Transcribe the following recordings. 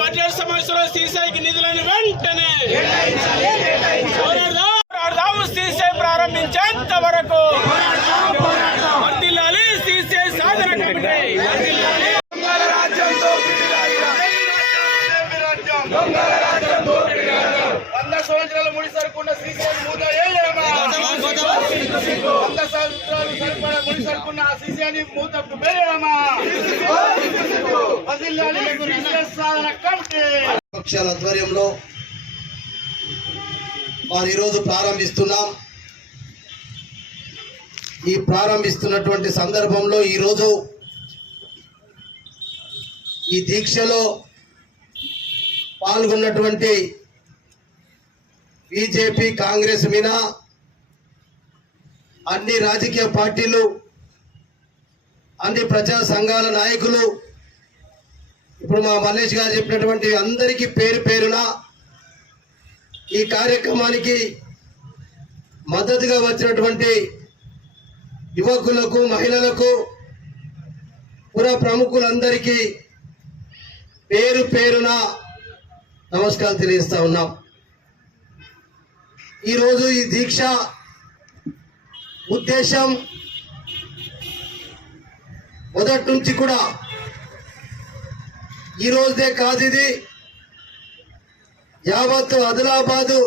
Budget సమస్యలో సీసీఐకి నిధులను వెంటనే పోరాడదాం, సీసీఐ ప్రారంభించేంత వరకు వర్ధిల్లాలి సీసీఐ సాధన కమిటీ. వంద సంవత్సరాలు ముడి సరుకున్న శ్రీశైలం మూత వేయలేమా? వంద సంవత్సరాలు సరిపడ ముడి సరుకున్న ఆ పక్షాల ఆధ్వర్యంలో వారు ఈరోజు ప్రారంభిస్తున్నాం. ఈ ప్రారంభిస్తున్నటువంటి సందర్భంలో ఈరోజు ఈ దీక్షలో పాల్గొన్నటువంటి బీజేపీ కాంగ్రెస్ మీద అన్ని రాజకీయ పార్టీలు అన్ని ప్రజా సంఘాల నాయకులు ఇప్పుడు మా మల్లేష్ గారు చెప్పినటువంటి అందరికీ పేరు పేరున ఈ కార్యక్రమానికి మద్దతుగా వచ్చినటువంటి యువకులకు మహిళలకు పుర ప్రముఖులందరికీ పేరు పేరున నమస్కారం తెలియజేస్తా ఉన్నాం. ఈరోజు ఈ దీక్ష ఉద్దేశం మొదటి నుంచి కూడా ఈ రోజే కాదు ఇది. యావత్ ఆదిలాబాదు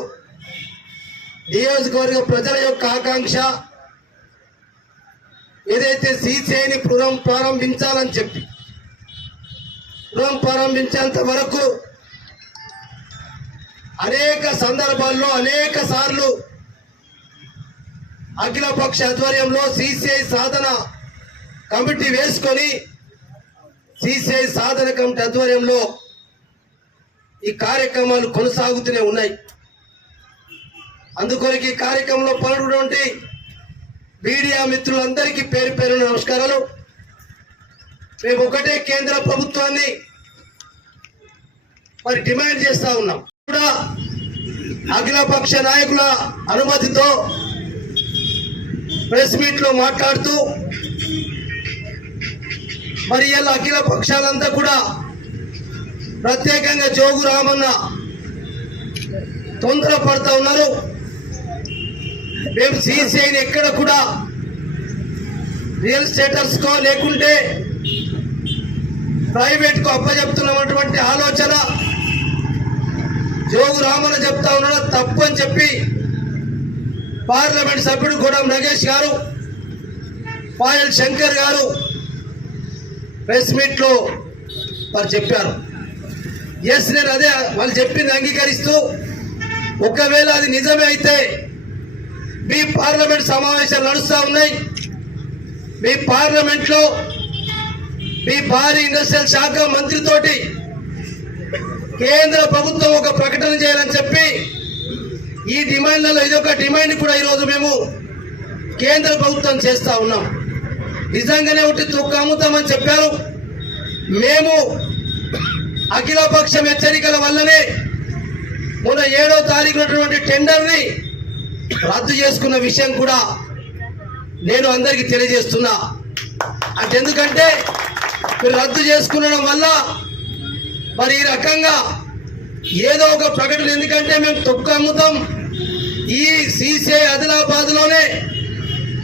నియోజకవర్గ ప్రజల యొక్క ఆకాంక్ష ఏదైతే సీసీఐని పురం ప్రారంభించాలని చెప్పి పురం ప్రారంభించేంత వరకు అనేక సందర్భాల్లో అనేక సార్లు అఖిలపక్ష ఆధ్వర్యంలో సిసిఐ సాధన కమిటీ వేసుకొని సిసిఐ సాధన కమిటీ ఆధ్వర్యంలో ఈ కార్యక్రమాలు కొనసాగుతూనే ఉన్నాయి. అందుకొరకు ఈ కార్యక్రమంలో పాల్గొన్నటువంటి మీడియా మిత్రులందరికీ పేరు పేరు నమస్కారాలు. మేము ఒకటే కేంద్ర ప్రభుత్వాన్ని మరి డిమాండ్ చేస్తా ఉన్నాం. కూడా అఖిలపక్ష నాయకుల అనుమతితో ప్రెస్ మీట్లో మాట్లాడుతూ మరి ఇలా అఖిల పక్షాలంతా కూడా ప్రత్యేకంగా జోగు రామన్న తొందరపడుతూ ఉన్నారు. మేము సీసీఐని ఎక్కడ కూడా రియల్ స్టేటస్ కో లేకుంటే ప్రైవేట్కు అప్పచెప్తున్నటువంటి ఆలోచన జోగు రామన్న చెప్తా ఉన్నాడు. తప్పు అని చెప్పి పార్లమెంట్ సభ్యుడు కూడా నగేష్ గారు పాయల్ శంకర్ గారు ప్రెస్ మీట్లో వారు చెప్పారు. ఎస్ నేను అదే వాళ్ళు చెప్పింది అంగీకరిస్తూ ఒకవేళ అది నిజమే అయితే మీ పార్లమెంట్ సమావేశాలు నడుస్తూ ఉన్నాయి. మీ పార్లమెంట్లో మీ భారీ ఇండస్ట్రియల్ శాఖ మంత్రితోటి కేంద్ర ప్రభుత్వం ఒక ప్రకటన చేయాలని చెప్పి ఈ డిమాండ్లలో ఇదొక డిమాండ్ కూడా ఈరోజు మేము కేంద్ర ప్రభుత్వం చేస్తూ ఉన్నాం. నిజంగానే ఒకటి తొక్క అమ్ముతామని చెప్పారు. మేము అఖిలపక్షం హెచ్చరికల వల్లనే మొన్న ఏడో తారీఖు ఉన్నటువంటి టెండర్ని రద్దు చేసుకున్న విషయం కూడా నేను అందరికీ తెలియజేస్తున్నా. అంటే ఎందుకంటే మీరు రద్దు చేసుకునడం వల్ల మరి ఈ రకంగా ఏదో ఒక ప్రకటన ఎందుకంటే మేము తొక్కు అమ్ముతాం. ఈ సీసీఐ ఆదిలాబాద్లోనే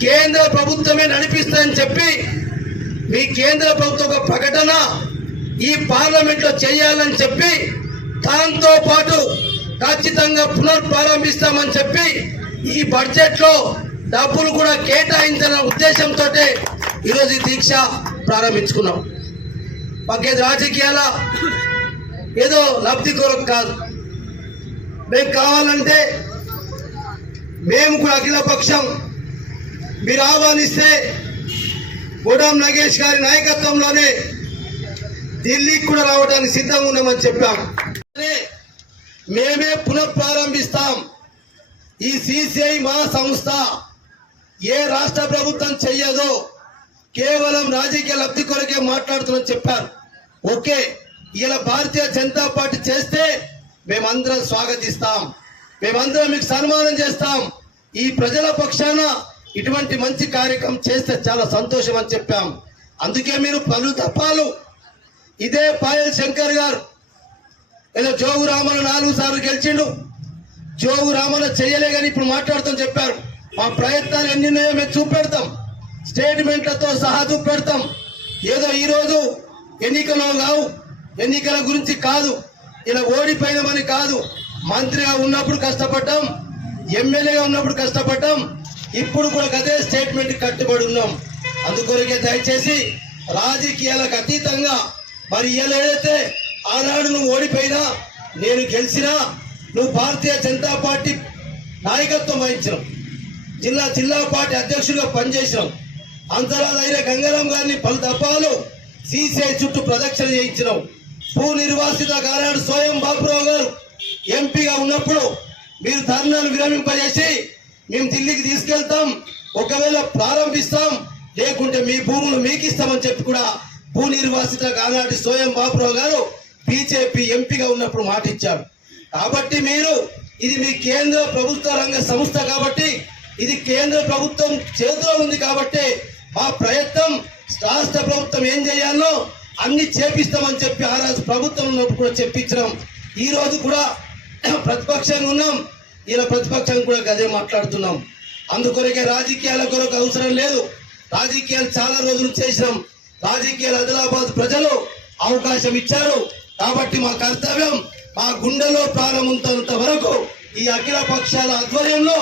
కేంద్ర ప్రభుత్వమే నడిపిస్తుందని చెప్పి మీ కేంద్ర ప్రభుత్వం ఒక ప్రకటన ఈ పార్లమెంట్లో చేయాలని చెప్పి దాంతో పాటు ఖచ్చితంగా పునర్ప్రారంభిస్తామని చెప్పి ఈ బడ్జెట్లో డబ్బులు కూడా కేటాయించాలన్న ఉద్దేశంతో ఈరోజు ఈ దీక్ష ప్రారంభించుకున్నాం. మాకేది రాజకీయాల? ఏదో లబ్ధి కొరకు కాదు. మేము కావాలంటే మేము కూడా అఖిల పక్షం. మీరు ఆహ్వానిస్తే గోడాం నగేష్ గారి నాయకత్వంలోనే ఢిల్లీకి కూడా రావడానికి సిద్ధంగా ఉన్నామని చెప్పాం అదే మేమే పునఃప్రారంభిస్తాం. ఈ సిసిఐ మా సంస్థ ఏ రాష్ట్ర ప్రభుత్వం చెయ్యదో కేవలం రాజకీయ లబ్ధి కొరకే మాట్లాడుతున్నామని చెప్పారు. ఓకే. ఇలా భారతీయ జనతా పార్టీ చేస్తే మేమందరం స్వాగతిస్తాం. మేమందరం మీకు సన్మానం చేస్తాం. ఈ ప్రజల పక్షాన ఇటువంటి మంచి కార్యక్రమం చేస్తే చాలా సంతోషం అని చెప్పాం. అందుకే మీరు పలు తప్పాలు ఇదే పాయల్ శంకర్ గారు ఏదో జోగు రామన్న నాలుగు సార్లు గెలిచిండు. జోగు రామన్న చేయలే కానీ ఇప్పుడు మాట్లాడుతాం చెప్పారు. మా ప్రయత్నాలు ఎన్ని ఉన్నాయో మేము చూపెడతాం. స్టేట్మెంట్లతో సహా చూపెడతాం. ఏదో ఈరోజు ఎన్నికలో కావు. ఎన్నికల గురించి కాదు ఇలా ఓడిపోయినామని కాదు. మంత్రిగా ఉన్నప్పుడు కష్టపడ్డాం ఎమ్మెల్యేగా ఉన్నప్పుడు కష్టపడ్డాం ఇప్పుడు కూడా అదే స్టేట్మెంట్ కట్టుబడి ఉన్నాం. అందుకొరకే దయచేసి రాజకీయాలకు అతీతంగా మరి ఇలా ఏదైతే ఆనాడు నువ్వు ఓడిపోయినా నేను గెలిచినా నువ్వు భారతీయ జనతా పార్టీ నాయకత్వం వహించడం జిల్లా జిల్లా పార్టీ అధ్యక్షుడిగా పనిచేసినాం అంతరాలైన గంగారాం గారిని పలు దఫాలు సిసిఐ చుట్టూ ప్రదక్షిణ చేయించినాం సునిర్వాసిత నిర్వాసిత స్వయం బాబురావు గారు ఎంపీగా ఉన్నప్పుడు మీరు ధర్నాను విరమింపజేసి మేము ఢిల్లీకి తీసుకెళ్తాం ఒకవేళ ప్రారంభిస్తాం లేకుంటే మీ భూములు మీకు ఇస్తామని చెప్పి కూడా భూ నిర్వాసిత స్వయం బాబురావు గారు బీజేపీ ఎంపీగా ఉన్నప్పుడు మాట ఇచ్చారు కాబట్టి మీరు ఇది మీ కేంద్ర ప్రభుత్వ రంగ సంస్థ కాబట్టి ఇది కేంద్ర ప్రభుత్వం చేతిలో ఉంది కాబట్టి మా ప్రయత్నం రాష్ట్ర ప్రభుత్వం ఏం చేయాలో అన్ని చేపిస్తామని చెప్పి ఆ రోజు ప్రభుత్వం కూడా చెప్పించడం ఈ రోజు కూడా ప్రతిపక్షంగా ఉన్నాం. ఇలా ప్రతిపక్షం కూడా గదే మాట్లాడుతున్నాం. అందుకొరకే రాజకీయాల కొరకు అవసరం లేదు. రాజకీయాలు చాలా రోజులు చేసినాం. రాజకీయాలు ఆదిలాబాద్ ప్రజలు అవకాశం ఇచ్చారు. కాబట్టి మా కర్తవ్యం మా గుండెలో ప్రారంభంత వరకు ఈ అఖిల పక్షాల ఆధ్వర్యంలో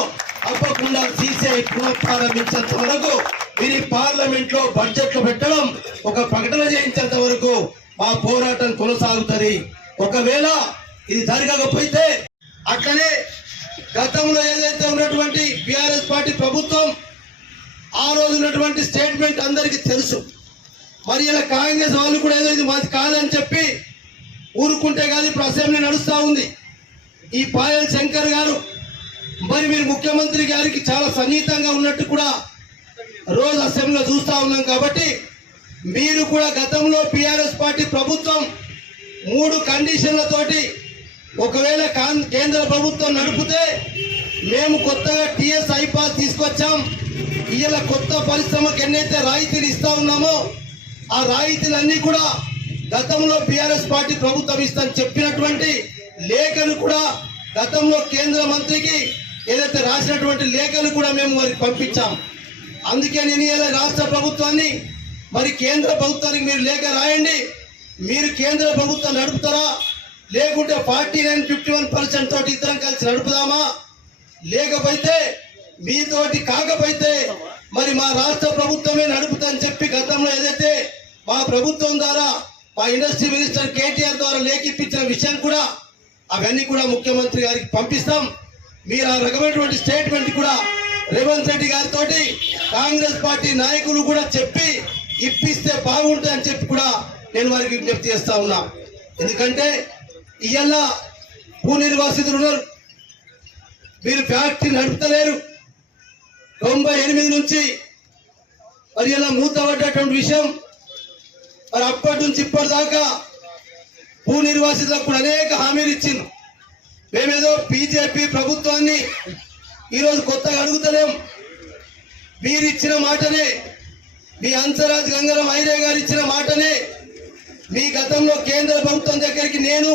తప్పకుండా సీసీఐ పునఃప్రారంభించేంత వరకు ఇది పార్లమెంట్లో బడ్జెట్లు పెట్టడం ఒక ప్రకటన చేయించేంత వరకు మా పోరాటం కొనసాగుతుంది. ఒకవేళ ఇది జరగకపోతే అట్లనే గతంలో ఏదైతే ఉన్నటువంటి బీఆర్ఎస్ పార్టీ ప్రభుత్వం ఆ రోజు ఉన్నటువంటి స్టేట్మెంట్ అందరికీ తెలుసు. మరి ఇలా కాంగ్రెస్ వాళ్ళు కూడా ఏదో ఇది మాది కాదని చెప్పి ఊరుకుంటే కాదు ఇప్పుడు అసెంబ్లీ నడుస్తూ ఉంది. ఈ పాయల్ శంకర్ గారు మరి మీరు ముఖ్యమంత్రి గారికి చాలా సన్నిహితంగా ఉన్నట్టు కూడా రోజు అసెంబ్లీలో చూస్తూ ఉన్నాం కాబట్టి మీరు కూడా గతంలో పిఆర్ఎస్ పార్టీ ప్రభుత్వం మూడు కండిషన్లతోటి ఒకవేళ కేంద్ర ప్రభుత్వం నడిపితే మేము కొత్తగా టీఎస్ ఐపాస్ తీసుకొచ్చాం. ఇవాళ కొత్త పరిశ్రమకు ఎన్నైతే రాయితీలు ఇస్తూ ఉన్నామో ఆ రాయితీలన్నీ కూడా గతంలో బీఆర్ఎస్ పార్టీ ప్రభుత్వం ఇస్తాను చెప్పినటువంటి లేఖను కూడా గతంలో కేంద్ర మంత్రికి ఏదైతే రాసినటువంటి లేఖలు కూడా మేము వారికి పంపించాం. అందుకే నేను ఇలా రాష్ట్ర ప్రభుత్వాన్ని మరి కేంద్ర ప్రభుత్వానికి మీరు లేఖ రాయండి. మీరు కేంద్ర ప్రభుత్వం నడుపుతారా? లేకుంటే forty nine fifty one percent తోటి ఇద్దరం కలిసి నడుపుదామా? లేకపోతే మీతోటి కాకపోతే మరి మా రాష్ట్ర ప్రభుత్వమే నడుపుతాని చెప్పి గతంలో ఏదైతే మా ప్రభుత్వం ద్వారా మా ఇండస్ట్రీ మినిస్టర్ కేటీఆర్ ద్వారా లేఖిప్పించిన విషయం కూడా అవన్నీ కూడా ముఖ్యమంత్రి గారికి పంపిస్తాం. మీరు ఆ రకమైనటువంటి స్టేట్మెంట్ కూడా రేవంత్ రెడ్డి గారితో కాంగ్రెస్ పార్టీ నాయకులు కూడా చెప్పి ఇప్పిస్తే బాగుంటుంది అని చెప్పి కూడా నేను వారికి విజ్ఞప్తి చేస్తా ఉన్నా. ఎందుకంటే ఇవాళ భూ నిర్వాసితులు ఉన్నారు. మీరు ఫ్యాక్టరీ నడుపుతలేరు. తొంభై ఎనిమిది నుంచి మరి ఇలా మూతపడ్డటువంటి విషయం మరి అప్పటి నుంచి ఇప్పటిదాకా భూ నిర్వాసితులకు కూడా అనేక హామీలు ఇచ్చింది మేమేదో బీజేపీ ప్రభుత్వాన్ని ఈరోజు కొత్తగా అడుగుతలేం. మీరు ఇచ్చిన మాటనే మీ హంసరాజ్ గంగరం ఐరే గారు ఇచ్చిన మాటనే మీ గతంలో కేంద్ర ప్రభుత్వం దగ్గరికి నేను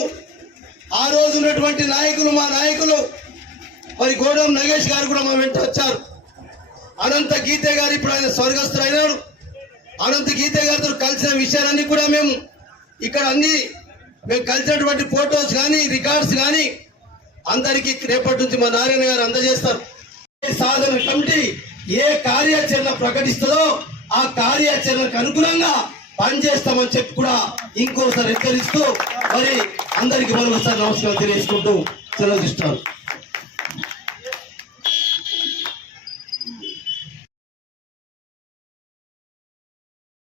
ఆ రోజు ఉన్నటువంటి నాయకులు మా నాయకులు మరి గోడం నగేష్ గారు కూడా మా వెంట వచ్చారు. అనంత గీతే గారు ఇప్పుడు ఆయన స్వర్గస్థులు అయినాడు అనంత గీతే గారితో కలిసిన విషయాలన్నీ కూడా మేము ఇక్కడ అన్ని మేము కలిసినటువంటి ఫొటోస్ కానీ రికార్డ్స్ కానీ అందరికీ రేపటి నుంచి మా నారాయణ గారు అందజేస్తారు. ఏ సాధన కమిటీ ఏ కార్యాచరణ ప్రకటిస్తుందో ఆ కార్యాచరణకు అనుగుణంగా పనిచేస్తామని చెప్పి కూడా ఇంకోసారి హెచ్చరిస్తూ మరి అందరికీ మరొకసారి నమస్కారం తెలియజేసుకుంటూ సెలవు